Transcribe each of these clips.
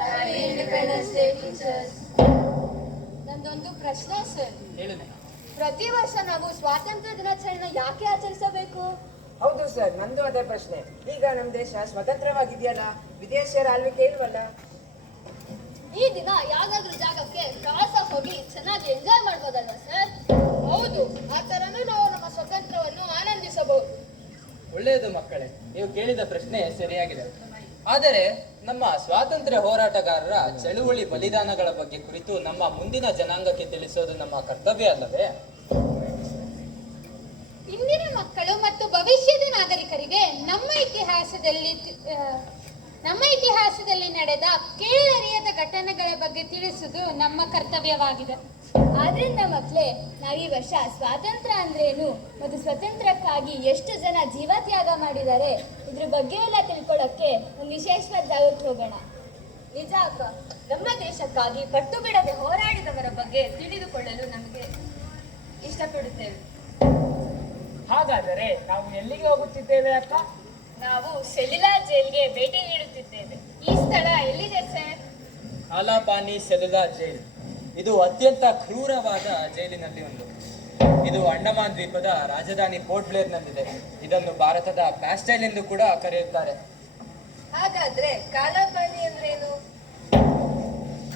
Happy Independence Day, teachers. ನಂದೊಂದು ಪ್ರಶ್ನೆ sir. ಪ್ರತಿ ವರ್ಷ ನಾವು ಸ್ವಾತಂತ್ರ್ಯ ದಿನಾಚರಣೆ ಯಾಕೆ ಆಚರಿಸಬೇಕು? ಹೌದು ಸರ್, ನಂದು ಅದೇ ಪ್ರಶ್ನೆ. ಈಗ ನಮ್ಮ ದೇಶ ಸ್ವತಂತ್ರವಾಗಿದೆಯಲ್ಲ, ವಿದೇಶಿಯರ ಆಳ್ವಿಕೆ ಇಲ್ವಲ್ಲ. ಈ ದಿನ ಯಾವ್ದಾದ್ರು ಜಾಗಕ್ಕೆ ಪ್ರವಾಸ ಹೋಗಿ ಚೆನ್ನಾಗಿ ಎಂಜಾಯ್ ಮಾಡ್ಬೋದಲ್ವಾ ಸರ್? ಹೌದು, ಆ ತರನು ನಾವು ನಮ್ಮ ಸ್ವತಂತ್ರವನ್ನು ಆನಂದಿಸಬಹುದು. ಒಳ್ಳೆಯದು ಮಕ್ಕಳೇ, ನೀವು ಕೇಳಿದ ಪ್ರಶ್ನೆ ಸರಿಯಾಗಿದೆ. ಆದರೆ ನಮ್ಮ ಸ್ವಾತಂತ್ರ್ಯ ಹೋರಾಟಗಾರರ ಚಳುವಳಿ ಬಲಿದಾನಗಳ ಬಗ್ಗೆ ಕುರಿತು ನಮ್ಮ ಮುಂದಿನ ಜನಾಂಗಕ್ಕೆ ತಿಳಿಸೋದು ನಮ್ಮ ಕರ್ತವ್ಯ ಅಲ್ಲವೇ? ಇಂದಿನ ಮಕ್ಕಳು ಮತ್ತು ಭವಿಷ್ಯದ ನಾಗರಿಕರಿಗೆ ನಮ್ಮ ಇತಿಹಾಸದಲ್ಲಿ ನಡೆದ ಕೇಳರಿಯದ ಘಟನೆಗಳ ಬಗ್ಗೆ ತಿಳಿಸುವುದು ನಮ್ಮ ಕರ್ತವ್ಯವಾಗಿದೆ. ಆದ್ರಿಂದ ಮಕ್ಕಳೇ, ನಾವು ಈ ವರ್ಷ ಸ್ವಾತಂತ್ರ್ಯ ಅಂದ್ರೇನು ಮತ್ತು ಸ್ವತಂತ್ರಕ್ಕಾಗಿ ಎಷ್ಟು ಜನ ಜೀವ ತ್ಯಾಗ ಮಾಡಿದ್ದಾರೆ ಇದ್ರ ಬಗ್ಗೆ ಎಲ್ಲ ತಿಳ್ಕೊಳ್ಳೋಕ್ಕೆ ಒಂದು ವಿಶೇಷವಾದ ಜಾಗಕ್ಕೆ ಹೋಗೋಣ. ನಿಜ ಅಕ್ಕ, ನಮ್ಮ ದೇಶಕ್ಕಾಗಿ ಪಟ್ಟು ಬಿಡದೆ ಹೋರಾಡಿದವರ ಬಗ್ಗೆ ತಿಳಿದುಕೊಳ್ಳಲು ನಮಗೆ ಇಷ್ಟಪಡುತ್ತೇವೆ. ಹಾಗಾದರೆ ನಾವು ಎಲ್ಲಿಗೆ ಹೋಗುತ್ತಿದ್ದೇವೆ ಅಕ್ಕ? ನಾವು ಸೆಲ್ಯುಲಾರ್ ಜೈಲ್ಗೆ ಭೇಟಿ ನೀಡುತ್ತಿದ್ದೇವೆ. ಈ ಸ್ಥಳ ಎಲ್ಲಿದೆ ಸರ್? ಕಾಲಾ ಪಾನಿ ಸೆಲ್ಯುಲಾರ್ ಜೈಲ್. ಇದು ಅತ್ಯಂತ ಕ್ರೂರವಾದ ಜೈಲಿನಲ್ಲಿ ಒಂದು. ಇದು ಅಂಡಮಾನ್ ದ್ವೀಪದ ರಾಜಧಾನಿ ಪೋರ್ಟ್ ಬ್ಲೇರ್ನಲ್ಲಿದೆ. ಇದನ್ನು ಭಾರತದ ಬ್ಯಾಸ್ಟೈಲ್ ಎಂದು ಕೂಡ ಕರೆಯುತ್ತಾರೆ. ಹಾಗಾದ್ರೆ ಕಾಲಾ ಪಾನಿ ಅಂದ್ರೇನು?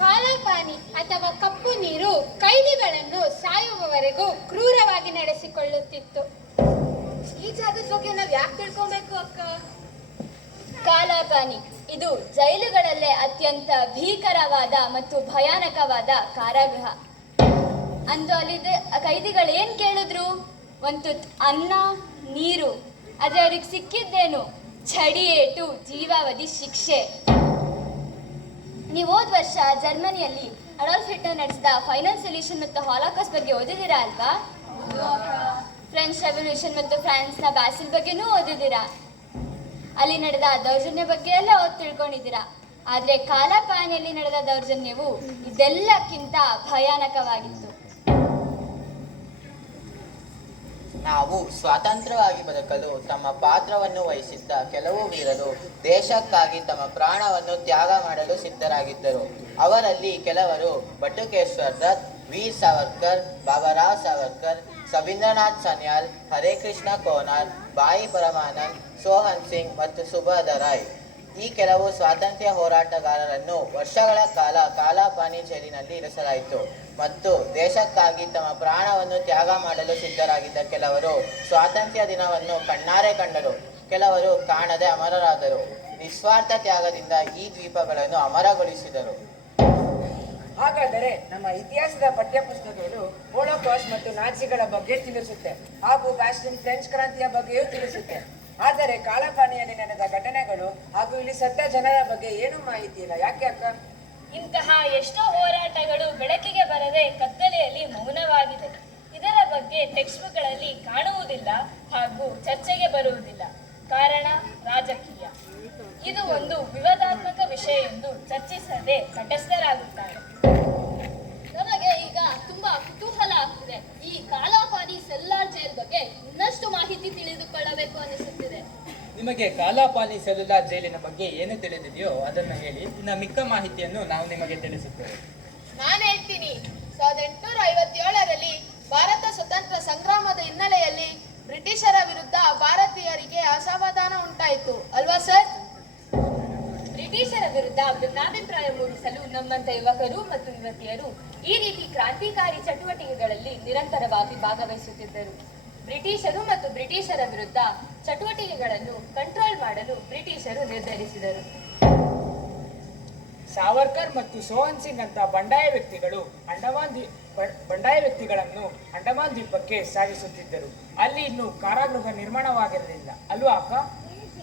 ಕಾಲಾ ಪಾನಿ ಅಥವಾ ಕಪ್ಪು ನೀರು ಕೈದಿಗಳನ್ನು ಸಾಯುವವರೆಗೂ ಕ್ರೂರವಾಗಿ ನಡೆಸಿಕೊಳ್ಳುತ್ತಿತ್ತು. ಈ ಜಾಗದ ಬಗ್ಗೆ ನಾವ್ ಯಾಕೆ ತಿಳ್ಕೊಬೇಕು ಅಕ್ಕ? ಕಾಲಾ ಪಾನಿ ಇದು ಜೈಲುಗಳಲ್ಲೇ ಅತ್ಯಂತ ಭೀಕರವಾದ ಮತ್ತು ಭಯಾನಕವಾದ ಕಾರಾಗೃಹ. ಅಂದು ಅಲ್ಲಿದೆ ಕೈದಿಗಳು ಏನ್ ಕೇಳಿದ್ರು? ಒಂದು ಅನ್ನ, ನೀರು. ಆದ್ರೆ ಅವ್ರಿಗೆ ಸಿಕ್ಕಿದ್ದೇನು? ಛಡಿಯೇಟು, ಜೀವಾವಧಿ ಶಿಕ್ಷೆ. ನೀವು ಹೋದ ವರ್ಷ ಜರ್ಮನಿಯಲ್ಲಿ ಅಡಾಲ್ಫ್ ಹಿಟ್ಲರ್ ನಡೆಸಿದ ಫೈನಲ್ ಸೊಲ್ಯೂಷನ್ ಮತ್ತು ಹಾಲೋಕಾಸ್ಟ್ ಬಗ್ಗೆ ಓದಿದ್ದೀರಾ ಅಲ್ವಾ? ಫ್ರೆಂಚ್ ರೆವಲ್ಯೂಷನ್ ಮತ್ತು ಫ್ರಾನ್ಸ್ನ ಬ್ಯಾಸಿಲ್ ಬಗ್ಗೆನೂ ಓದಿದ್ದೀರಾ. ಅಲ್ಲಿ ನಡೆದ ದೌರ್ಜನ್ಯ ಬಗ್ಗೆ ಎಲ್ಲ ಓದಿ ತಿಳ್ಕೊಂಡಿದ್ದೀರಾ. ಆದ್ರೆ ಕಾಲಾ ಪಾನಿಯಲ್ಲಿ ನಡೆದ ದೌರ್ಜನ್ಯವು ಇದೆಲ್ಲಕ್ಕಿಂತ ಭಯಾನಕವಾಗಿತ್ತು. ನಾವು ಸ್ವಾತಂತ್ರ್ಯವಾಗಿ ಬದುಕಲು ತಮ್ಮ ಪಾತ್ರವನ್ನು ವಹಿಸಿದ್ದ ಕೆಲವು ವೀರರು ದೇಶಕ್ಕಾಗಿ ತಮ್ಮ ಪ್ರಾಣವನ್ನು ತ್ಯಾಗ ಮಾಡಲು ಸಿದ್ಧರಾಗಿದ್ದರು. ಅವರಲ್ಲಿ ಕೆಲವರು ಬಟುಕೇಶ್ವರ್ ದತ್, ವೀರ್ ಸಾವರ್ಕರ್, ಬಾಬಾರಾವ್ ಸಾವರ್ಕರ್, ಸಬೀಂದ್ರನಾಥ್ ಸನ್ಯಾಲ್, ಹರೇಕೃಷ್ಣ ಕೋನಾರ್, ಬಾಯಿ ಪರಮಾನಂದ್, ಸೋಹನ್ ಸಿಂಗ್ ಮತ್ತು ಸುಭಾದ ರಾಯ್. ಈ ಕೆಲವು ಸ್ವಾತಂತ್ರ್ಯ ಹೋರಾಟಗಾರರನ್ನು ವರ್ಷಗಳ ಕಾಲ ಕಾಲಾ ಪಾನಿ ಜೈಲಿನಲ್ಲಿ ಇರಿಸಲಾಯಿತು ಮತ್ತು ದೇಶಕ್ಕಾಗಿ ತಮ್ಮ ಪ್ರಾಣವನ್ನು ತ್ಯಾಗ ಮಾಡಲು ಸಿದ್ಧರಾಗಿದ್ದ ಕೆಲವರು ಸ್ವಾತಂತ್ರ್ಯ ದಿನವನ್ನು ಕಣ್ಣಾರೆ ಕಂಡರು. ಕೆಲವರು ಕಾಣದೆ ಅಮರರಾದರು. ನಿಸ್ವಾರ್ಥ ತ್ಯಾಗದಿಂದ ಈ ದ್ವೀಪಗಳನ್ನು ಅಮರಗೊಳಿಸಿದರು. ಹಾಗಾದರೆ ನಮ್ಮ ಇತಿಹಾಸದ ಪಠ್ಯಪುಸ್ತಕಗಳು ಹೋಲೋಕಾಸ್ಟ್ ಮತ್ತು ನಾಜಿಗಳ ಬಗ್ಗೆ ತಿಳಿಸುತ್ತೆ, ಹಾಗೂ ಬ್ಯಾಸ್ಟಿನ್ ಫ್ರೆಂಚ್ ಕ್ರಾಂತಿಯ ಬಗ್ಗೆಯೂ ತಿಳಿಸುತ್ತೆ. ಆದರೆ ಕಾಲಾ ಪಾನಿಯಲ್ಲಿ ನಡೆದ ಘಟನೆಗಳು ಹಾಗೂ ಇಲ್ಲಿ ಸತ್ತ ಜನರ ಬಗ್ಗೆ ಏನೂ ಮಾಹಿತಿ ಇಲ್ಲ. ಯಾಕೆ ಅಕ್ಕ? ಇಂತಹ ಎಷ್ಟೋ ಹೋರಾಟಗಳು ಬೆಳಕಿಗೆ ಬರದೆ ಕತ್ತಲೆಯಲ್ಲಿ ಮೌನವಾಗಿದೆ. ಇದರ ಬಗ್ಗೆ ಟೆಕ್ಸ್ಟ್ ಬುಕ್ಗಳಲ್ಲಿ ಕಾಣುವುದಿಲ್ಲ ಹಾಗೂ ಚರ್ಚೆಗೆ ಬರುವುದಿಲ್ಲ. ಕಾರಣ ರಾಜಕೀಯ. ಇದು ಒಂದು ವಿವಾದಾತ್ಮಕ ವಿಷಯ ಎಂದು ಚರ್ಚಿಸದೆ ತಟಸ್ಥರಾಗುತ್ತಾರೆ. ನಮಗೆ ಈಗ ತುಂಬಾ ಕುತೂಹಲ ಆಗ್ತಿದೆ. ಈ ಕಾಲಾ ಪಾನಿ ಸೆಲ್ಯುಲಾರ್ ಜೈಲ್ ಬಗ್ಗೆ ಇನ್ನಷ್ಟು ಮಾಹಿತಿ ತಿಳಿದುಕೊಳ್ಳಬೇಕು ಅನಿಸುತ್ತಿದೆ. ನಿಮಗೆ ಕಾಲಾ ಪಾನಿ ಸೆಲ್ಯುಲಾರ್ ಜೈಲಿನ ಬಗ್ಗೆ ಏನು ತಿಳಿದಿದೆಯೋ ಅದನ್ನು ಹೇಳಿ. ಇನ್ನು ಮಿಕ್ಕ ಮಾಹಿತಿಯನ್ನು ನಾವು ನಿಮಗೆ ತಿಳಿಸುತ್ತೇವೆ. ನಾನು ಹೇಳ್ತೀನಿ. 1857ರಲ್ಲಿ ಭಾರತ ಸ್ವತಂತ್ರ ಸಂಗ್ರಾಮದ ಹಿನ್ನೆಲೆಯಲ್ಲಿ ಬ್ರಿಟಿಷರ ವಿರುದ್ಧ ಭಾರತೀಯರಿಗೆ ಅಸಮಾಧಾನ ಉಂಟಾಯಿತು ಅಲ್ವಾ ಸರ್? ಬ್ರಿಟಿಷರ ವಿರುದ್ಧ ಭಿನ್ನಾಭಿಪ್ರಾಯ ಮೂಡಿಸಲು ನಮ್ಮಂತ ಯುವಕರು ಮತ್ತು ಯುವತಿಯರು ಈ ರೀತಿ ಕ್ರಾಂತಿಕಾರಿ ಚಟುವಟಿಕೆಗಳಲ್ಲಿ ನಿರಂತರವಾಗಿ ಭಾಗವಹಿಸುತ್ತಿದ್ದರು. ಬ್ರಿಟಿಷರು ಮತ್ತು ಬ್ರಿಟಿಷರ ವಿರುದ್ಧ ಚಟುವಟಿಕೆಗಳನ್ನು ಕಂಟ್ರೋಲ್ ಮಾಡಲು ಬ್ರಿಟಿಷರು ನಿರ್ಧರಿಸಿದರು. ಸಾವರ್ಕರ್ ಮತ್ತು ಸೋಹನ್ ಸಿಂಗ್ ಅಂತ ಬಂಡಾಯ ವ್ಯಕ್ತಿಗಳನ್ನು ಅಂಡಮಾನ್ ದ್ವೀಪಕ್ಕೆ ಸಾಗಿಸುತ್ತಿದ್ದರು. ಅಲ್ಲಿ ಇನ್ನೂ ಕಾರಾಗೃಹ ನಿರ್ಮಾಣವಾಗಿರಲಿಲ್ಲ ಅಲ್ವಾ ಅಕ್ಕ?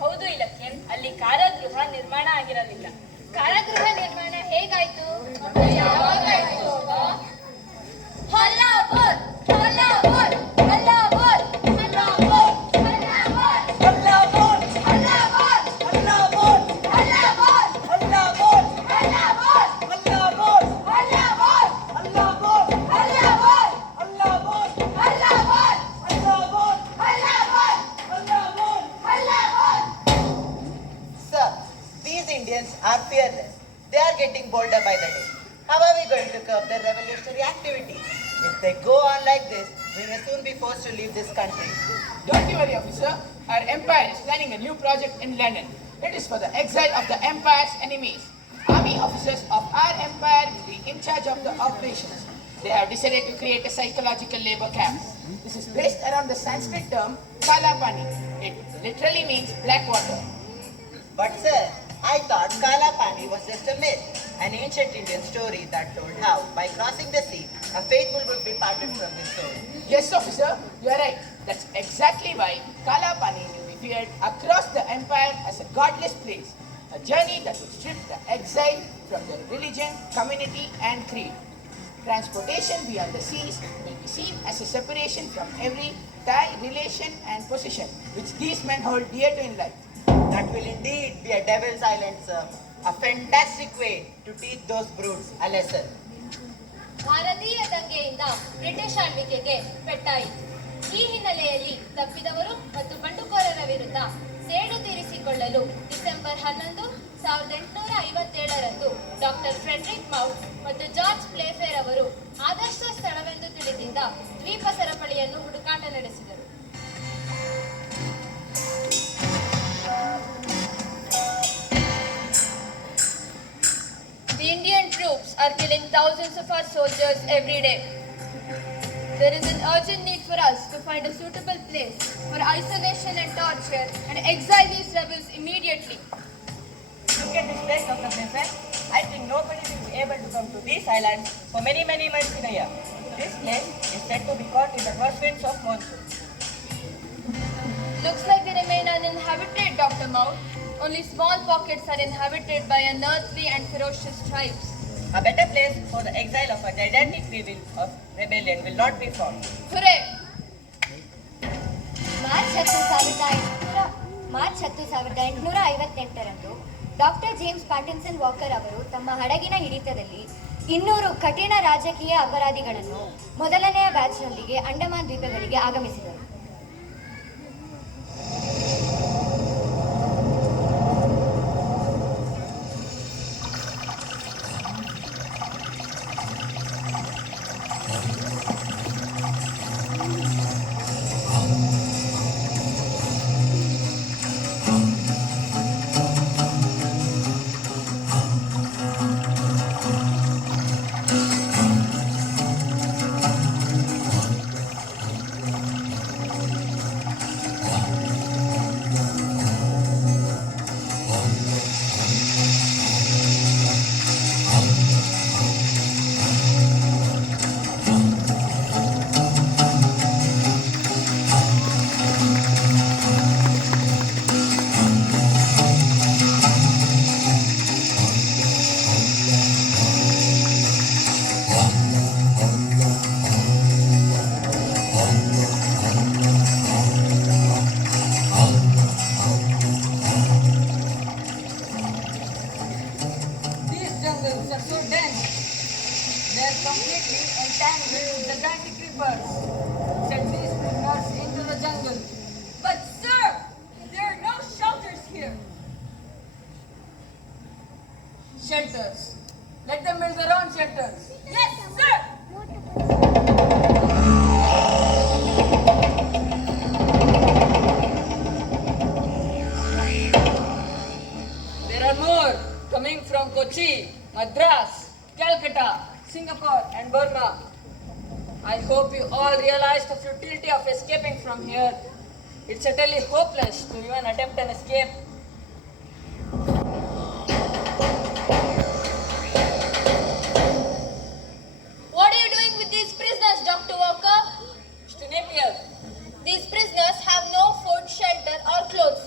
ಹೌದು ಇಲಕ್ಯನ್, ಅಲ್ಲಿ ಕಾರಾಗೃಹ ನಿರ್ಮಾಣ ಆಗಿರಲಿಲ್ಲ. ಕಾರಾಗೃಹ ನಿರ್ಮಾಣ ಹೇಗಾಯ್ತು? Sir, these Indians are fearless. They are getting bolder by the day. How are we going to curb their revolutionary activities? If they go on like this, we may soon be forced to leave this country. Don't you worry, officer. Our empire is planning a new project in London. It is for the exile of the empire's enemies. Army officers of our empire will be in charge of the operations. They have decided to create a psychological labor camp. This is based around the Sanskrit term KAALA PANI. It literally means black water. But sir, I thought KAALA PANI was just a myth, an ancient Indian story that told how, by crossing the sea, a faithful would be parted from his soul. Yes, officer, you are right. That's exactly why KAALA PANI will be feared across the empire as a godless place. A journey that would strip the exile from their religion, community, and creed. Transportation beyond the seas will be seen as a separation from every tie, relation, and possession which these men hold dear to in life. That will indeed be a devil's island, sir. A fantastic way to teach those brutes a lesson. ಭಾರತೀಯ ದಂಗೆಯಿಂದ British ಆಳ್ವಿಕೆಗೆ ಪೆಟ್ಟಾಯಿತು. ಈ ಹಿನ್ನೆಲೆಯಲ್ಲಿ ತಪ್ಪಿದವರು ಮತ್ತು ಬಂಡುಕೋರರ ವಿರುದ್ಧ ಸೇಡು ತೀರಿಸಿಕೊಳ್ಳಲು December 11, 1857ರಂದು doctor Friedrich mouth ಮತ್ತು George ಪ್ಲೇಫೇರ್ ಅವರು ಆದರ್ಶ ಸ್ಥಳವೆಂದು ತಿಳಿದಿದ್ದ ದ್ವೀಪ ಸರಪಳಿಯನ್ನು ಹುಡುಕಾಟ ನಡೆಸಿದರು. The Indian troops are killing thousands of our soldiers every day. There is an urgent need for us to find a suitable place for isolation and torture and exile these rebels immediately. Look at this place, Dr. Playfair. I think nobody will be able to come to these islands for many months in a year. This place is said to be caught in the crosswinds of monsoon. Looks like they remain uninhabited, Dr. Mount. Only small pockets are inhabited by unearthly and ferocious tribes. A better place for the exile of a gigantic rebellion will not be found. Hooray! March 1858ರಂದು doctor James Pattinson Walker ಅವರು ತಮ್ಮ ಹಡಗಿನ ಹಿಡಿತದಲ್ಲಿ 200 ಕಠಿಣ ರಾಜಕೀಯ ಅಪರಾಧಿಗಳನ್ನು ಮೊದಲನೆಯ ಬ್ಯಾಚ್ನೊಂದಿಗೆ ಅಂಡಮಾನ್ ದ್ವೀಪಗಳಿಗೆ ಆಗಮಿಸಿದರು. Shelters. Let them build their own shelters. Yes, sir! There are more coming from Kochi, Madras, Calcutta, Singapore and Burma. I hope you all realize the futility of escaping from here. It's utterly hopeless to even attempt an escape. What are you doing with these prisoners, Dr. Walker? Mr. Napier, These prisoners have no food, shelter or clothes.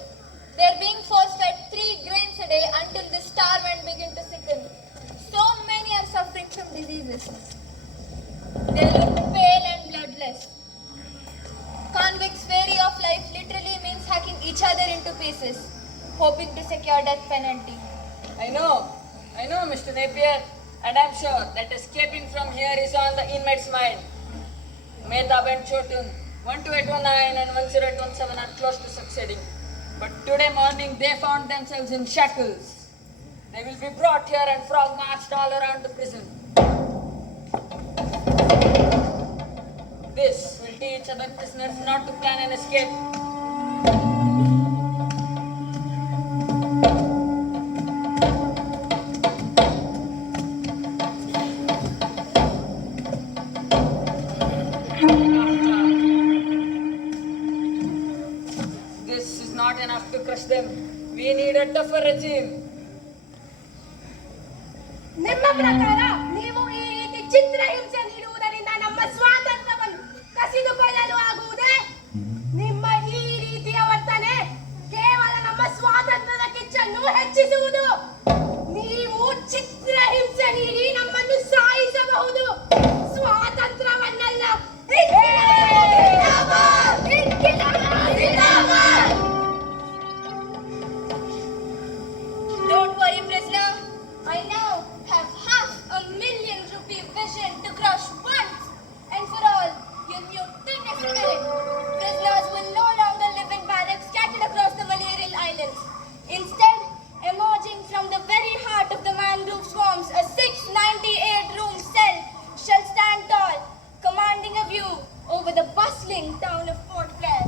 They are being force-fed 3 grains a day until they starve and begin to sicken. So many are suffering from diseases. They look pale and bloodless. Convicts weary of life literally means hacking each other into pieces, hoping to secure death penalty. I know, Mr. Napier, and I'm sure that escaping from here is on the inmate's mind. Mehtab and Chotun, 12819 and 10817 are close to succeeding. But today morning they found themselves in shackles. They will be brought here and frog marched all around the prison. This will teach other prisoners not to plan an escape. This is not enough to crush them. We need a tougher regime. ನಿಮ್ಮ ಪ್ರಕಾರ ನೀವು ಈ ರೀತಿ ಚಿತ್ರಹಿಂಸೆ ನೀಡುವುದರಿಂದ ನಮ್ಮ ಸ್ವಾತಂತ್ರ್ಯವನ್ನು ಕಸಿದುಕೊಳ್ಳಲು ಆಗುವುದೇ? ನಿಮ್ಮ ಈ ರೀತಿಯ ವರ್ತನೆ ಕೇವಲ ನಮ್ಮ ಸ್ವಾತಂತ್ರ್ಯದ ಕಿಚ್ಚನ್ನು ಹೆಚ್ಚಿಸುವುದು. ನೀವು ಚಿತ್ರಹಿಂಸೆ ನೀಡಿ ನಮ್ಮನ್ನು ಸಾಯಿಸಬಹುದು, ಸ್ವಾತಂತ್ರ್ಯವನ್ನಲ್ಲ. Don't worry, prisoner. I now have ₹500,000 vision to crush once and for all your mutinous spirit. Prisoners will no longer live in barracks scattered across the malarial islands. Instead, emerging from the very heart of the mangrove swamps, a 698-room cell shall stand tall, commanding a view over the bustling town of Port Blair.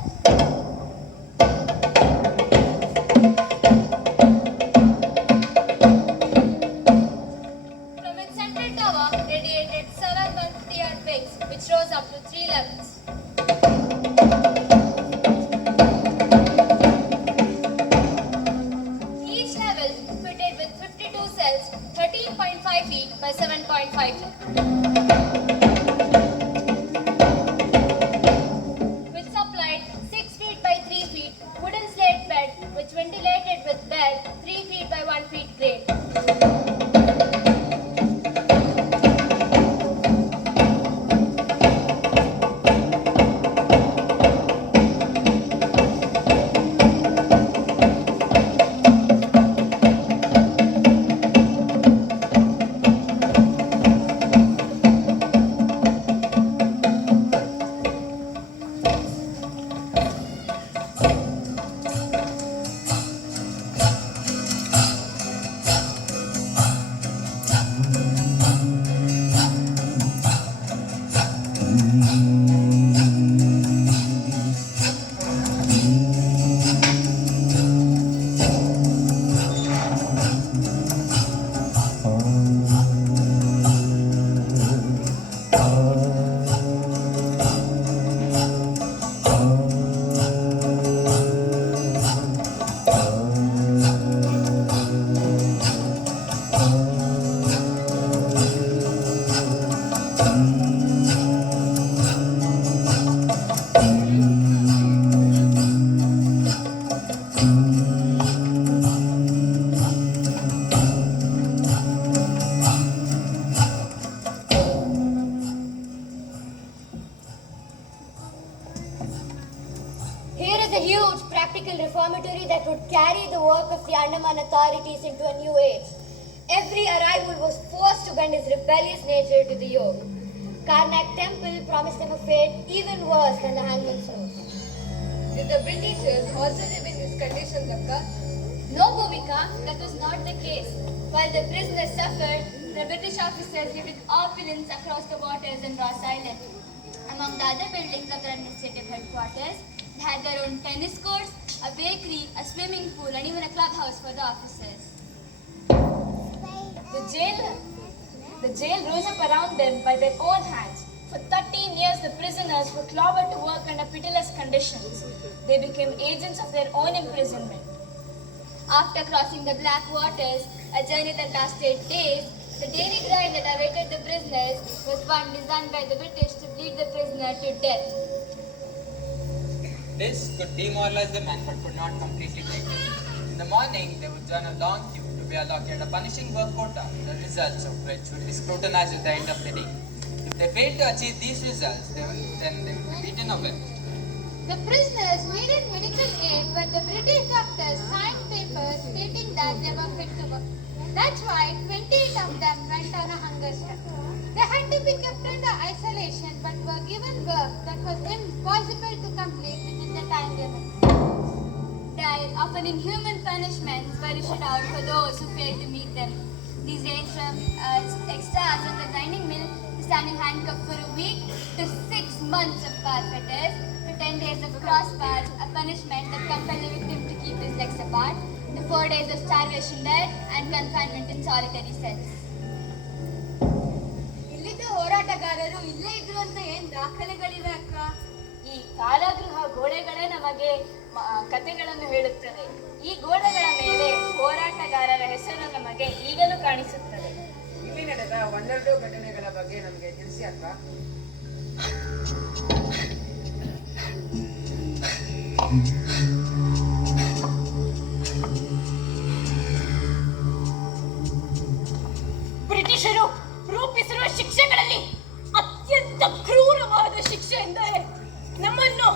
From its central tower radiated 7 150-yard wings, which rose up to 3 levels. Each level fitted with 52 cells, 13.5 feet by 7.5 feet. Which supplied 6 feet by 3 feet wooden slate bed, which ventilated with bed 3 feet by 1 feet grade. Here is a huge practical reformatory that would carry the work of the Andaman authorities into a new age. Every arrival was forced to bend his rebellious nature to the yoke. Karnak Temple promised him a fate even worse than the hangman's noose. Did the Britishers also live in these conditions, Akka? No, Bhumika, that was not the case. While the prisoners suffered, the British officers lived with opulence across the waters in Ross Island. Among the other buildings of the administrative headquarters, they had their own tennis courts, a bakery, a swimming pool, and even a clubhouse for the officers. The jail rose up around them by their own hands. For 13 years, the prisoners were clobbered to work under pitiless conditions. They became agents of their own imprisonment. After crossing the black waters, a journey that lasted days, the daily grind that awaited the prisoners was one designed by the British to bleed the prisoner to death. This could demoralize the men but could not completely take them. In the morning, they would join a long queue to be allotted a punishing work quota, the results of which would be scrutinized at the end of the day. If they failed to achieve these results, then they would be beaten or whipped. The prisoners needed medical aid, but the British doctors signed papers stating that they were fit to work. That's why 28 of them went on a hunger strike. They had to be kept under isolation, but were given work that was impossible to complete within the time limit. Often inhuman punishments were issued out for those who failed to meet them. These range from extra hours on the grinding mill to standing handcuffed for a week to 6 months of bar fetters to 10 days of crossbars, a punishment that compelled the victim to keep his legs apart, to 4 days of starvation diet and confinement in solitary cells. ಇಲ್ಲಿದ್ದ ಹೋರಾಟಗಾರರು ಇಲ್ಲೇ ಇದ್ರು ಅಂತ ಏನ್ ದಾಖಲೆಗಳಿವೆ ಅಕ್ಕ? ಈ ಕಾರಾಗೃಹ ಗೋಡೆಗಳೇ ನಮಗೆ ಕಥೆಗಳನ್ನು ಹೇಳುತ್ತದೆ. ಈ ಗೋಡೆಗಳ ಮೇಲೆ ಹೋರಾಟಗಾರರ ಹೆಸರು ನಮಗೆ ಈಗಲೂ ಕಾಣಿಸುತ್ತದೆ. ಇಲ್ಲಿ ನಡೆದ ಒಂದೆರಡು ಘಟನೆಗಳ ಬಗ್ಗೆ ನಮಗೆ ತಿಳಿಸಿ ಅಕ್ಕ. ಬ್ರಿಟಿಷರು ರೂಪಿಸಿರುವ ಶಿಕ್ಷೆಗಳಲ್ಲಿ ಅತ್ಯಂತ ಕ್ರೂರವಾದ ಶಿಕ್ಷೆ ಎಂದರೆ ನಮ್ಮನ್ನು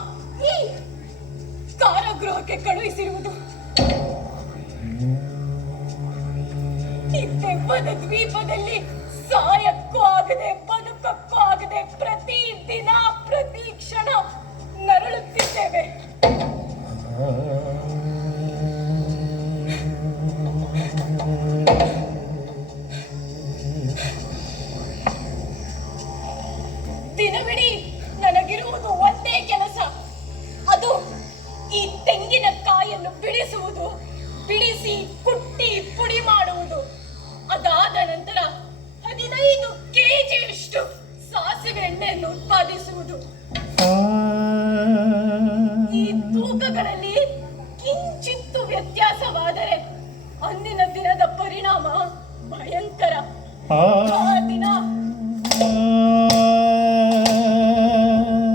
ಈ ಕಾರಾಗೃಹಕ್ಕೆ ಕಳುಹಿಸಿರುವುದು. ಈ ದೆವ್ವದ ದ್ವೀಪದಲ್ಲಿ ಸಾಯಕ್ಕೂ ಆಗದೆ ಬದುಕಕ್ಕೂ ಆಗದೆ ಪ್ರತಿ ದಿನ ಪ್ರತಿ ಕ್ಷಣ ನರಳುತ್ತಿದ್ದೇವೆ. ದಿನವಿಡೀ ನನಗಿರುವುದು ಒಂದೇ ಕೆಲಸ, ಅದು ಈ ತೆಂಗಿನಕಾಯಿಯನ್ನು ಬಿಡಿಸುವುದು, ಬಿಡಿಸಿ ಕುಟ್ಟಿ ಪುಡಿ ಮಾಡುವುದು. ಅದಾದ ನಂತರ 15 ಕೆಜಿಯಷ್ಟು ಸಾಸಿವೆ ಎಣ್ಣೆಯನ್ನು ಉತ್ಪಾದಿಸುವುದು. ಈ ತೂಕಗಳಲ್ಲಿ ಕಿಂಚಿತ್ತು ವ್ಯತ್ಯಾಸವಾದರೆ ಅಂದಿನ ದಿನದ ಪರಿಣಾಮ ಭಯಂಕರ. ಆ ದಿನ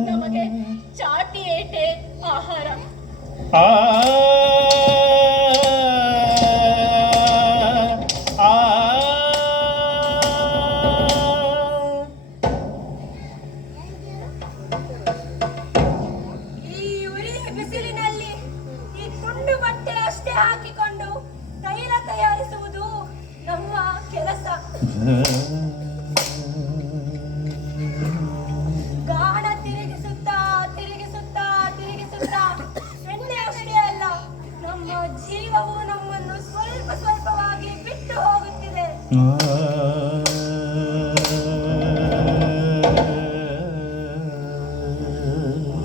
ನಮಗೆ ಚಾಟಿ ಏಟೆ ಆಹಾರ. ಈ ಉರಿಯ ಬಿಸಿಲಿನಲ್ಲಿ ಈ ತುಂಡು ಬಟ್ಟೆ ಅಷ್ಟೇ ಹಾಕಿಕೊಂಡು ತೈಲ ತಯಾರಿಸುವುದು ನಮ್ಮ ಕೆಲಸ. ಗಾಣ ತಿರುಗಿಸುತ್ತಾ ತಿರುಗಿಸುತ್ತಾ ತಿರುಗಿಸುತ್ತಾ ಎಣ್ಣೆ ಅಷ್ಟೇ ಅಲ್ಲ, ನಮ್ಮ ಜೀವವು ನಮ್ಮನ್ನು ಸ್ವಲ್ಪ ಸ್ವಲ್ಪವಾಗಿ ಬಿಟ್ಟು ಹೋಗುತ್ತಿದೆ.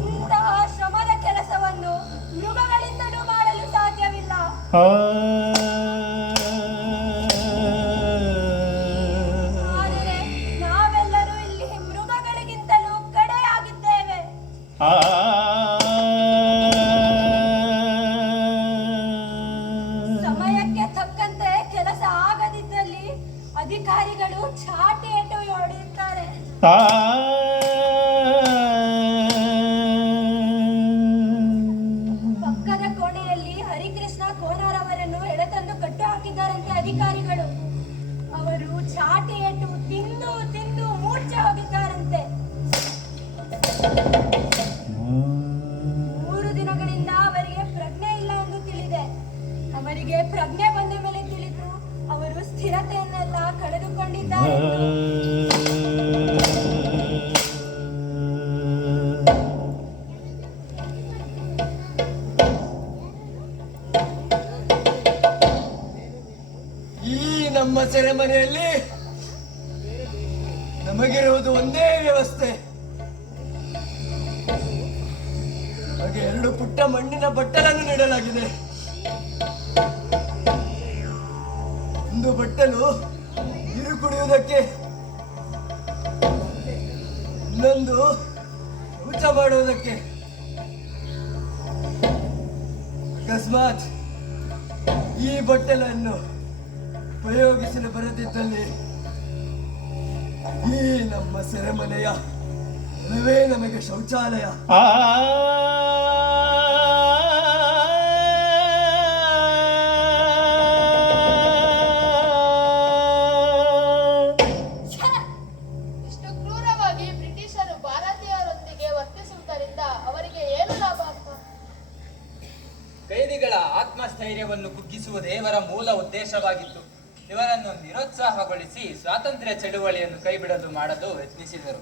ಇಂತಹ ಶ್ರಮದ ಕೆಲಸವನ್ನು ಮೃಗಗಳಿಂದಲೂ ಮಾಡಲು ಸಾಧ್ಯವಿಲ್ಲ. ಆದರೆ ನಾವೆಲ್ಲರೂ ಇಲ್ಲಿ ಮೃಗಗಳಿಗಿಂತಲೂ ಕಡೆಯಾಗಿದ್ದೇವೆ. ಸಮಯಕ್ಕೆ ತಕ್ಕಂತೆ ಕೆಲಸ ಆಗದಿದ್ದಲ್ಲಿ ಅಧಿಕಾರಿಗಳು ಚಾಟಿ ಏಟು ಹೊಡೆಯುತ್ತಾರೆ. ಪಕ್ಕದ ಕೋಣೆಯಲ್ಲಿ ಹರಿಕೃಷ್ಣ ಕೋನಾರ್ ಅವರನ್ನು ಎಳೆತಂದು ಕಟ್ಟು ಹಾಕಿದ್ದಾರಂತೆ ಅಧಿಕಾರಿಗಳು. ಅವರು ಚಾಟಿ ಏಟು ತಿಂದು ತಿಂದು ಮೂರ್ಛೆ ಹೋಗಿದ್ದಾರಂತೆ. 3 ದಿನಗಳಿಂದ ಅವರಿಗೆ ಪ್ರಜ್ಞೆ ಇಲ್ಲ ಎಂದು ತಿಳಿದೆ. ಅವರಿಗೆ ಪ್ರಜ್ಞೆ ಬಂದ ಮೇಲೆ ತಿಳಿದು ಅವರು ಸ್ಥಿರತೆಯನ್ನೆಲ್ಲ ಕಳೆದುಕೊಂಡಿದ್ದಾರೆ. ಈ ನಮ್ಮ ಸೆರೆಮನೆಯಲ್ಲಿ ನಮಗಿರುವುದು ಒಂದೇ ವ್ಯವಸ್ಥೆ. ಹಾಗೆ 2 ಪುಟ್ಟ ಮಣ್ಣಿನ ಬಟ್ಟಲನ್ನು ನೀಡಲಾಗಿದೆ. ಒಂದು ಬಟ್ಟಲು ನೀರು ಕುಡಿಯುವುದಕ್ಕೆ, ಇನ್ನೊಂದು ಊಟ ಮಾಡುವುದಕ್ಕೆ. ಅಕಸ್ಮಾತ್ ಈ ಬಟ್ಟಲನ್ನು ಉಪಯೋಗಿಸಲು ಬರದಿದ್ದಲ್ಲಿ ಈ ನಮ್ಮ ಸೆರೆಮನೆಯ ನೆಲವೇ ನಮಗೆ ಶೌಚಾಲಯ. ಇಷ್ಟು ಕ್ರೂರವಾಗಿ ಬ್ರಿಟಿಷರು ಭಾರತೀಯರೊಂದಿಗೆ ವರ್ತಿಸುವುದರಿಂದ ಅವರಿಗೆ ಏನು ಲಾಭ ಅಂತ? ಕೈದಿಗಳ ಆತ್ಮಸ್ಥೈರ್ಯವನ್ನು ಕುಗ್ಗಿಸುವುದೇ ಇವರ ಮೂಲ ಉದ್ದೇಶವಾಗಿತ್ತು. ಇವರನ್ನು ನಿರುತ್ಸಾಹಗೊಳಿಸಿ ಸ್ವಾತಂತ್ರ್ಯ ಚಳುವಳಿಯನ್ನು ಕೈಬಿಡಲು ಮಾಡಲು ಯತ್ನಿಸಿದರು.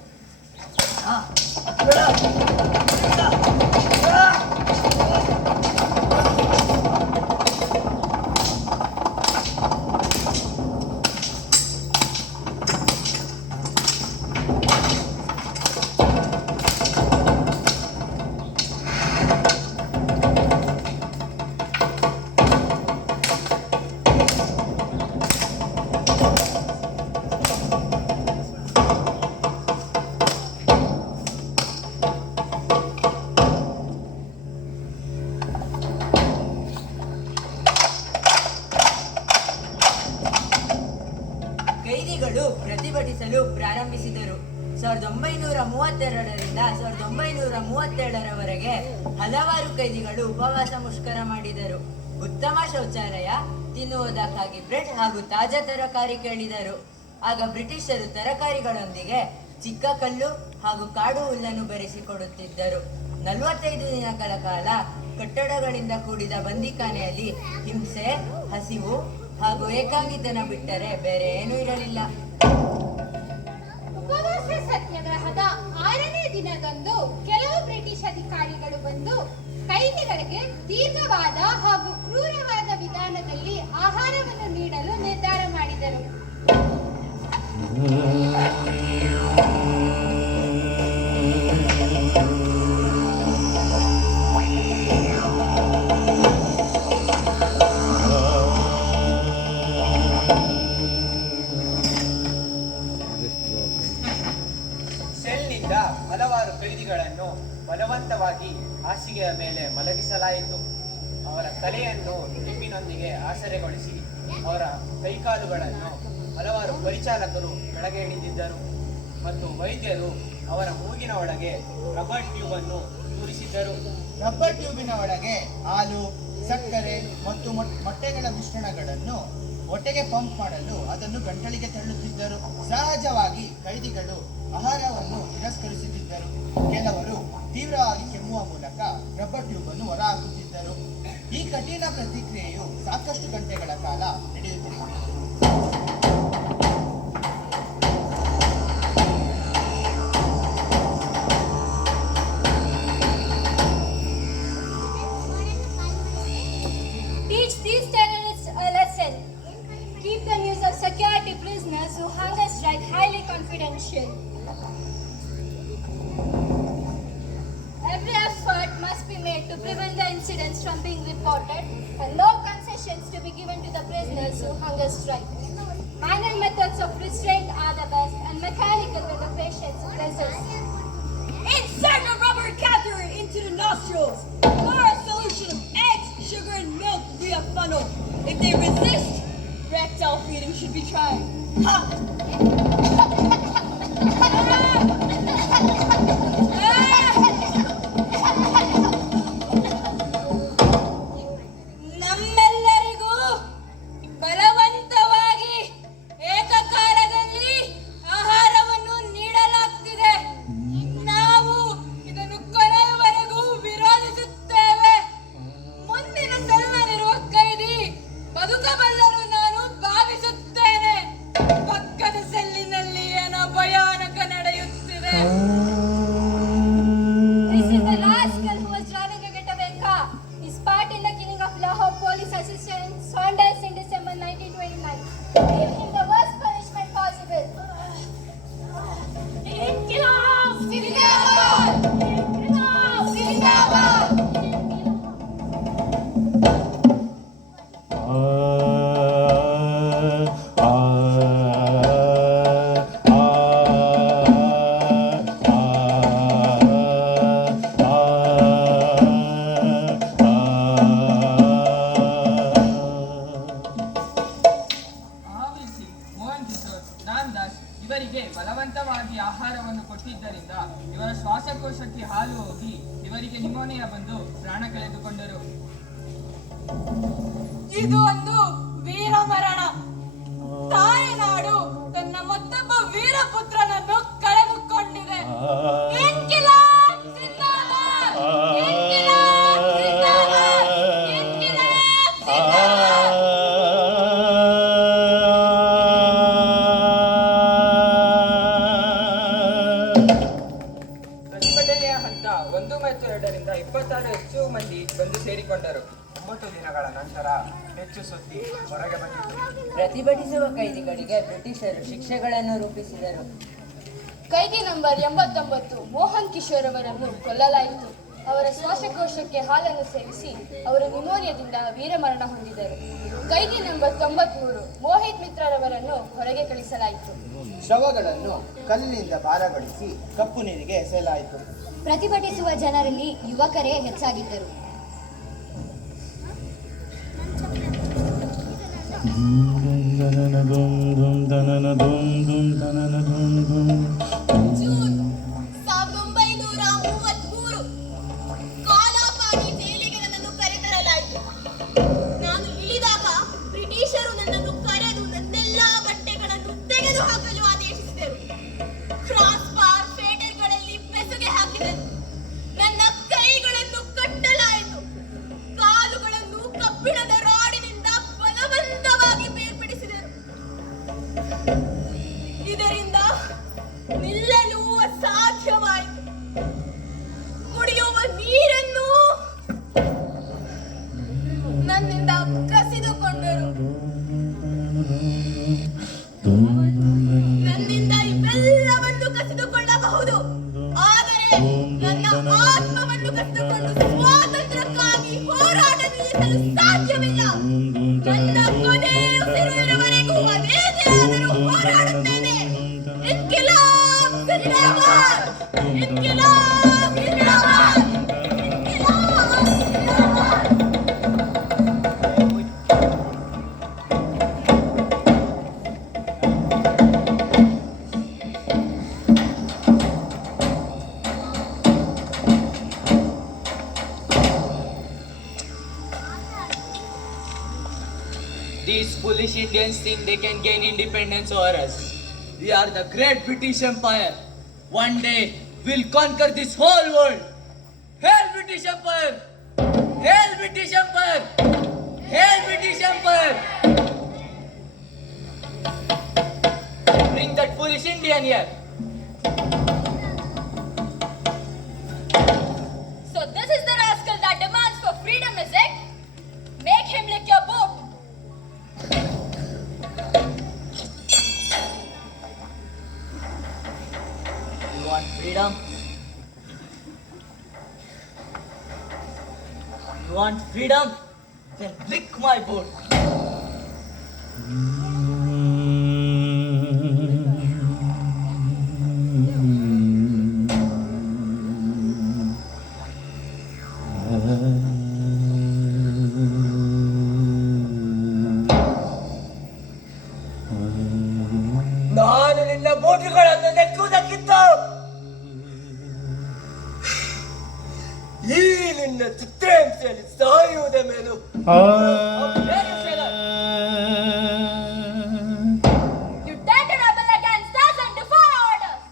ಪ್ರತಿಭಟಿಸಲು ಪ್ರಾರಂಭಿಸಿದರು. 1932ರಿಂದ 1937ರವರೆಗೆ ಹಲವಾರು ಕೈದಿಗಳು ಉಪವಾಸ ಮುಷ್ಕರ ಮಾಡಿದರು. ಉತ್ತಮ ಶೌಚಾಲಯ, ತಿನ್ನುವುದಕ್ಕಾಗಿ ಬ್ರೆಡ್ ಹಾಗೂ ತಾಜಾ ತರಕಾರಿ ಕೇಳಿದರು. ಆಗ ಬ್ರಿಟಿಷರು ತರಕಾರಿಗಳೊಂದಿಗೆ ಚಿಕ್ಕ ಕಲ್ಲು ಹಾಗೂ ಕಾಡು ಹುಲ್ಲನ್ನು ಬೆರೆಸಿಕೊಡುತ್ತಿದ್ದರು. 45 ದಿನಗಳ ಕಾಲ ಕಟ್ಟಡಗಳಿಂದ ಕೂಡಿದ ಬಂದಿಖಾನೆಯಲ್ಲಿ ಹಿಂಸೆ, ಹಸಿವು ಹಾಗೂ ಏಕಾಂಗಿತನ ಬಿಟ್ಟರೆ ಬೇರೆ ಏನೂ ಇರಲಿಲ್ಲ. ಉಪವಾಸ ಸತ್ಯಾಗ್ರಹದ 6ನೇ ದಿನದಂದು ಕೆಲವು ಬ್ರಿಟಿಷ್ ಅಧಿಕಾರಿಗಳು ಬಂದು ಕೈದಿಗಳಿಗೆ ದೀರ್ಘವಾದ ಹಾಗೂ ಕ್ರೂರವಾದ ವಿಧಾನದಲ್ಲಿ ಆಹಾರವನ್ನು ನೀಡಲು ನಿರ್ಧಾರ ಮಾಡಿದರು. ಸೆಲ್ನಿಂದ ಹಲವಾರು ಕೈದಿಗಳನ್ನು ಬಲವಂತವಾಗಿ ಹಾಸಿಗೆಯ ಮೇಲೆ ಮಲಗಿಸಲಾಯಿತು. ಅವರ ತಲೆಯನ್ನು ಟಿಪ್ಪಿನೊಂದಿಗೆ ಆಸರೆಗೊಳಿಸಿ ಅವರ ಕೈಕಾಲುಗಳನ್ನು ಹಲವಾರು ಪರಿಚಾರಕರು ಕೆಳಗೆ ಇಳಿದಿದ್ದರು ಮತ್ತು ವೈದ್ಯರು ಅವರ ಮೂಗಿನ ಒಳಗೆ ರಬ್ಬರ್ ಟ್ಯೂಬ್ ಅನ್ನು ತೂರಿಸಿದ್ದರು. ರಬ್ಬರ್ ಟ್ಯೂಬಿನ ಒಳಗೆ ಹಾಲು, ಸಕ್ಕರೆ ಮತ್ತು ಮೊಟ್ಟೆಗಳ ಮಿಶ್ರಣಗಳನ್ನು ಹೊಟ್ಟೆಗೆ ಪಂಪ್ ಮಾಡಲು ಅದನ್ನು ಗಂಟಲಿಗೆ ತಳ್ಳುತ್ತಿದ್ದರು. ಸಹಜವಾಗಿ ಕೈದಿಗಳು ಆಹಾರವನ್ನು ತಿರಸ್ಕರಿಸುತ್ತಿದ್ದರು. ಕೆಲವರು ತೀವ್ರವಾಗಿ ಕೆಮ್ಮುವ ಮೂಲಕ ರಬ್ಬರ್ ಟ್ಯೂಬ್ ಅನ್ನು ಹೊರಹಾಕುತ್ತಿದ್ದರು. ಈ ಕಠಿಣ ಪ್ರತಿಕ್ರಿಯೆಯು ಸಾಕಷ್ಟು ಗಂಟೆಗಳ ಕಾಲ ನಡೆಯುತ್ತಿತ್ತು. Teach these terrorists a lesson. Keep the news of security prisoners who hunger strike highly confidential. Every effort must be made to prevent the incidents from being reported, and no concessions to be given to the prisoners who hunger strike. Manual methods of restraint are the best, and mechanical when the patient resists. Insert a rubber catheter into the nostrils. Pour a solution of eggs, sugar, and milk via funnel. If they resist, rectal feeding should be tried. ನಮ್ಮೆಲ್ಲರಿಗೂ ಬಲವಂತವಾಗಿ ಏಕಕಾಲದಲ್ಲಿ ಆಹಾರವನ್ನು ನೀಡಲಾಗ್ತಿದೆ. ನಾವು ಇದನ್ನು ಕೊನೆಯವರೆಗೂ ವಿರೋಧಿಸುತ್ತೇವೆ. ಮುಂದಿನ ಸೆಲ್ನಲ್ಲಿರುವ ಕೈದಿ ಬದುಕಬಲ್ಲರು ನಾನು ಭಾವಿಸುತ್ತೇನೆ. ಪಕ್ಕದ ಸೆಲ್ಲಿನಲ್ಲಿ ಏನೋ ಭಯಾನಕ ನಡೆಯುತ್ತಿದೆ. This is the rascal who was driving a getaway car. His part in the killing of Lahore police assistant Saunders in December 1929. Give him the worst punishment possible. Inquilab! Zindabad! Inquilab! Zindabad! ಇವರಿಗೆ ಬಲವಂತವಾಗಿ ಆಹಾರವನ್ನು ಕೊಟ್ಟಿದ್ದರಿಂದ ಇವರ ಶ್ವಾಸಕೋಶಕ್ಕೆ ಹಾಲು ಹೋಗಿ ಇವರಿಗೆ pneumonia ಬಂದು ಪ್ರಾಣ ಕಳೆದುಕೊಂಡರು. ಇದು ಒಂದು ವೀರ ಮರಣ. ತಾಯಿನಾಡು ತನ್ನ ಮತ್ತೊಬ್ಬ ವೀರಪುತ್ರನನ್ನು ಕಳೆದುಕೊಂಡಿದೆ. ಇನ್ಕಿಲಾಬ್ ಜಿಂದಾಬಾದ್! ಇನ್ಕಿಲಾಬ್ ಜಿಂದಾಬಾದ್! ಇನ್ಕಿಲಾಬ್ ಜಿಂದಾಬಾದ್! ಪ್ರತಿಭಟನೆಯ ಹಂತ 1 ಮತ್ತು 2ರಿಂದ 26 ಹೆಚ್ಚು ಮಂದಿ ಬಂದು ಸೇರಿಕೊಂಡರು. 9 ದಿನಗಳ ನಂತರ ಹೆಚ್ಚು ಸುದ್ದಿ ಹೊರಗೆ ಬಂದಿತು. ಪ್ರತಿಭಟಿಸುವ ಕೈದಿಗಳಿಗೆ ಬ್ರಿಟಿಷರು ಶಿಕ್ಷೆಗಳನ್ನು ರೂಪಿಸಿದರು. ಕೈದಿ ನಂಬರ್ 89 ಮೋಹನ್ ಕಿಶೋರ್ ಅವರನ್ನು ಕೊಲ್ಲಲಾಯಿತು. ಅವರ ಶ್ವಾಸಕೋಶಕ್ಕೆ ಹಾಲನ್ನು ಸೇವಿಸಿ ಅವರು ನಿಮೋನಿಯಾದಿಂದ ವೀರಮರಣ ಹೊಂದಿದರು. ಕೈದಿ ನಂಬರ್ 93 ಮೋಹಿತ್ ಮಿತ್ರರವರನ್ನು ಹೊರಗೆ ಕಳಿಸಲಾಯಿತು. ಶವಗಳನ್ನು ಕಲ್ಲಿನಿಂದ ಭಾರಗೊಳಿಸಿ ಕಪ್ಪು ನೀರಿಗೆ ಎಸೆಯಲಾಯಿತು. ಪ್ರತಿಭಟಿಸುವ ಜನರಲ್ಲಿ ಯುವಕರೇ ಹೆಚ್ಚಾಗಿದ್ದರು. ಜೂನ್ 1933 ಕಾಲಾಪಾನಿ ಜೈಲಿಗೆ ನನ್ನನ್ನು ಕರೆತರಲಾಯಿತು. ನಾನು ಇಳಿದಾಗ ಬ್ರಿಟಿಷರು ನನ್ನನ್ನು ಕರೆದು ನನ್ನೆಲ್ಲಾ ಬಟ್ಟೆಗಳನ್ನು ತೆಗೆದುಹಾಕಲು ಆದೇಶಿಸಿದರು. ಕ್ರಾಸ್ ಬಾರ್ ಫೇಟರ್ಗಳಲ್ಲಿ ಬೆಸುಗೆ ಹಾಕಿದರು. ನನ್ನ ಕೈಗಳನ್ನು ಕಟ್ಟಲಾಯಿತು. ಕಾಲುಗಳನ್ನು ಕಬ್ಬಿಣದ ರಾಡಿನಿಂದ ಬಲವಂತವಾಗಿ ಬೇರ್ಪಡಿಸಿದರು. ಇದರಿಂದ ನಿಲ್ಲಲು ಅಸಾಧ್ಯವಾಯಿತು. ಕುಡಿಯುವ ನೀರನ್ನು ನನ್ನಿಂದ ಕಸಿದುಕೊಂಡರು. ನನ್ನಿಂದ ಇವೆಲ್ಲವನ್ನು ಕಸಿದುಕೊಳ್ಳಬಹುದು, ಆದರೆ ನನ್ನ ಆತ್ಮವನ್ನು ಕಸಿದುಕೊಂಡು ಸ್ವಾತಂತ್ರ್ಯಕ್ಕಾಗಿ ಹೋರಾಟ ನಿಲ್ಲಿಸಲು ಸಾಧ್ಯವಿಲ್ಲ. ನನ್ನ ಕೊನೆ ಉಸಿರಿರುವವರೆಗೂ ಅದೇನಾದರೂ ಹೋರಾಡುತ್ತೇನೆ. ಇನ್ಕಿಲಾಬ್ ಜಿಂದಾಬಾದ್! ಇನ್ಕಿಲಾಬ್ ಜಿಂದಾಬಾದ್! ಇನ್ಕಿಲಾಬ್ ಜಿಂದಾಬಾದ್! These foolish Indians think they can gain independence over us. We are the great British Empire. One day we'll conquer this whole world. Hail British Empire! Hail British Empire! Hail British Empire! Bring that foolish Indian here. So this is the rascal that demands for freedom, is it? Make him lick your boot. You want freedom? You want freedom? Then lick my boot. ನಾನು ನಿನ್ನ ಬೂಟುಗಳನ್ನು ನೆಕ್ಕುವುದಕ್ಕಿತ್ತು ಈ ನಿನ್ನ ಚಿತ್ರಹಿಂಸೆಯಲ್ಲಿ ಸಾಯುವುದ ಮೇಲೂ. You dare to rebel against us and defy orders.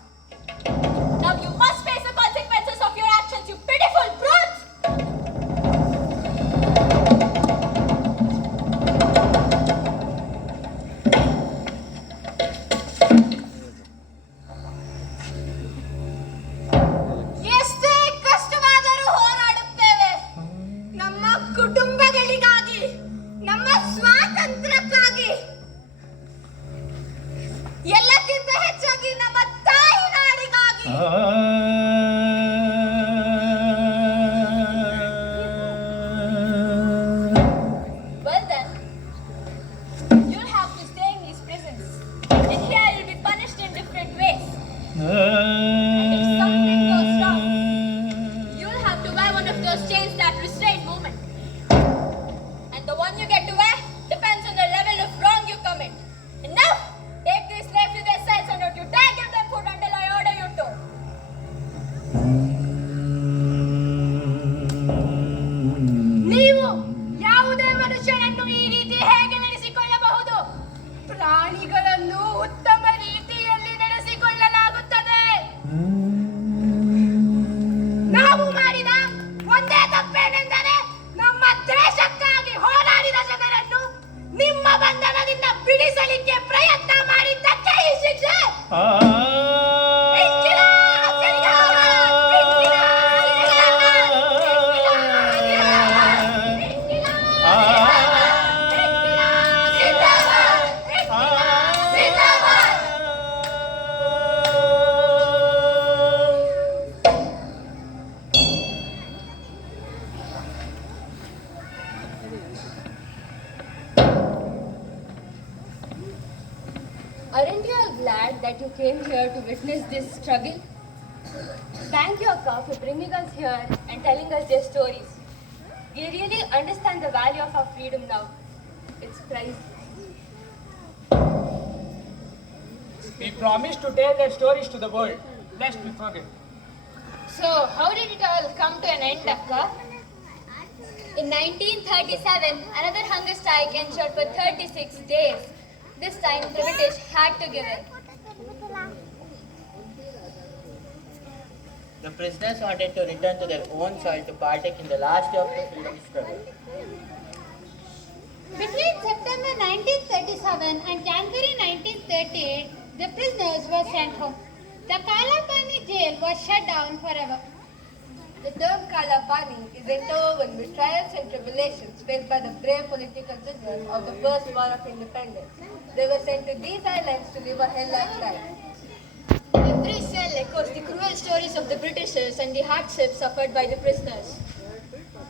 Now you must face the consequences of your actions, you pitiful brutes. ಎಷ್ಟೇ ಕಷ್ಟವಾದರೂ ಹೋರಾಡುತ್ತೇವೆ. ನಮ್ಮ ಕುಟುಂಬಗಳಿಗಾಗಿ, ನಮ್ಮ ಸ್ವಾತಂತ್ರ್ಯಕ್ಕಾಗಿ, ಎಲ್ಲಕ್ಕಿಂತ ಹೆಚ್ಚಾಗಿ ನಮ್ಮ ತಾಯಿ ನಾಡಿಗಾಗಿ. Well then, you'll have to stay in these prisons. And here you'll be punished in different ways. And if something goes wrong, you'll have to wear one of those chains that restrain movement. And the one you get to wear depends on the level of wrong you commit. Enough! Take these slaves to their cells and don't you dare give them food until I order you to. ನೀವು ಯಾವುದೇ ಮನುಷ್ಯನನ್ನು ಈ ರೀತಿ ಹೇಗೆ ನಡೆಸಿಕೊಳ್ಳಬಹುದು? ಪ್ರಾಣಿಗಳನ್ನು ಉತ್ತಮ ರೀತಿಯಲ್ಲಿ ನಡೆಸಿಕೊಳ್ಳಲಾಗುತ್ತದೆ. ನಾವು ಮಾಡಿದ ಒಂದೇ ತಪ್ಪೇನೆಂದರೆ ನಮ್ಮ ದೇಶಕ್ಕಾಗಿ ಹೋರಾಡಿದ ಜನರನ್ನು ನಿಮ್ಮ ಬಂಧನದಿಂದ ಬಿಡಿಸಲಿಕ್ಕೆ ಪ್ರಯತ್ನ ಮಾಡಿದ್ದಕ್ಕೆ ಈ ಶಿಕ್ಷೆ. ಇನ್ಕಿಲಾಬ್ ಜಿಂದಾಬಾದ್! ಇನ್ಕಿಲಾಬ್ ಜಿಂದಾಬಾದ್! ಇನ್ಕಿಲಾಬ್ ಜಿಂದಾಬಾದ್! ಇನ್ಕಿಲಾಬ್ ಜಿಂದಾಬಾದ್! Aren't you all glad that you came here to witness this struggle? Thank you, Akka, for bringing us here and telling us their stories. We really understand the value of our freedom now. It's priceless. We promised to tell their stories to the world, lest we forget. So, how did it all come to an end, Akka? In 1937, another hunger strike ensured for 36 days. This time, the British had to give in. The prisoners wanted to return to their own soil to partake in the last day of the freedom struggle. Between September 1937 and January 1938, the prisoners were sent home. The KAALA PANI Jail was shut down forever. The term KAALA PANI is interwoven with trials and tribulations faced by the brave political prisoners of the first war of independence. They were sent to these islands to live a hell-like life. Every cell echoes the cruel stories of the Britishers and the hardships suffered by the prisoners.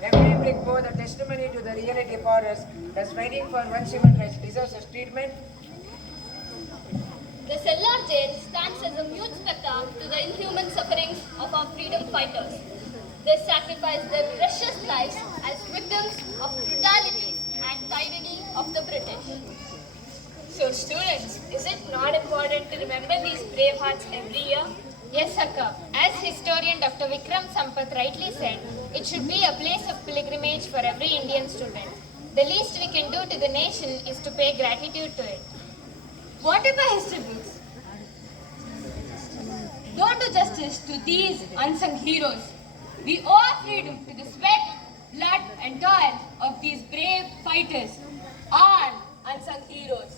Every brick bore the testimony to the reality for us, thus fighting for one's human rights deserves such treatment. The Cellular Jail stands as a mute spectacle to the inhuman sufferings of our freedom fighters. They sacrificed their precious lives as victims of brutality and tyranny of the British. So, students, is it not important to remember these brave hearts every year? Yes, Akka. As historian Dr. Vikram Sampath rightly said, it should be a place of pilgrimage for every Indian student. The least we can do to the nation is to pay gratitude to it. What about history books? Don't do justice to these unsung heroes. We owe our freedom to the sweat, blood and toil of these brave fighters, all unsung heroes.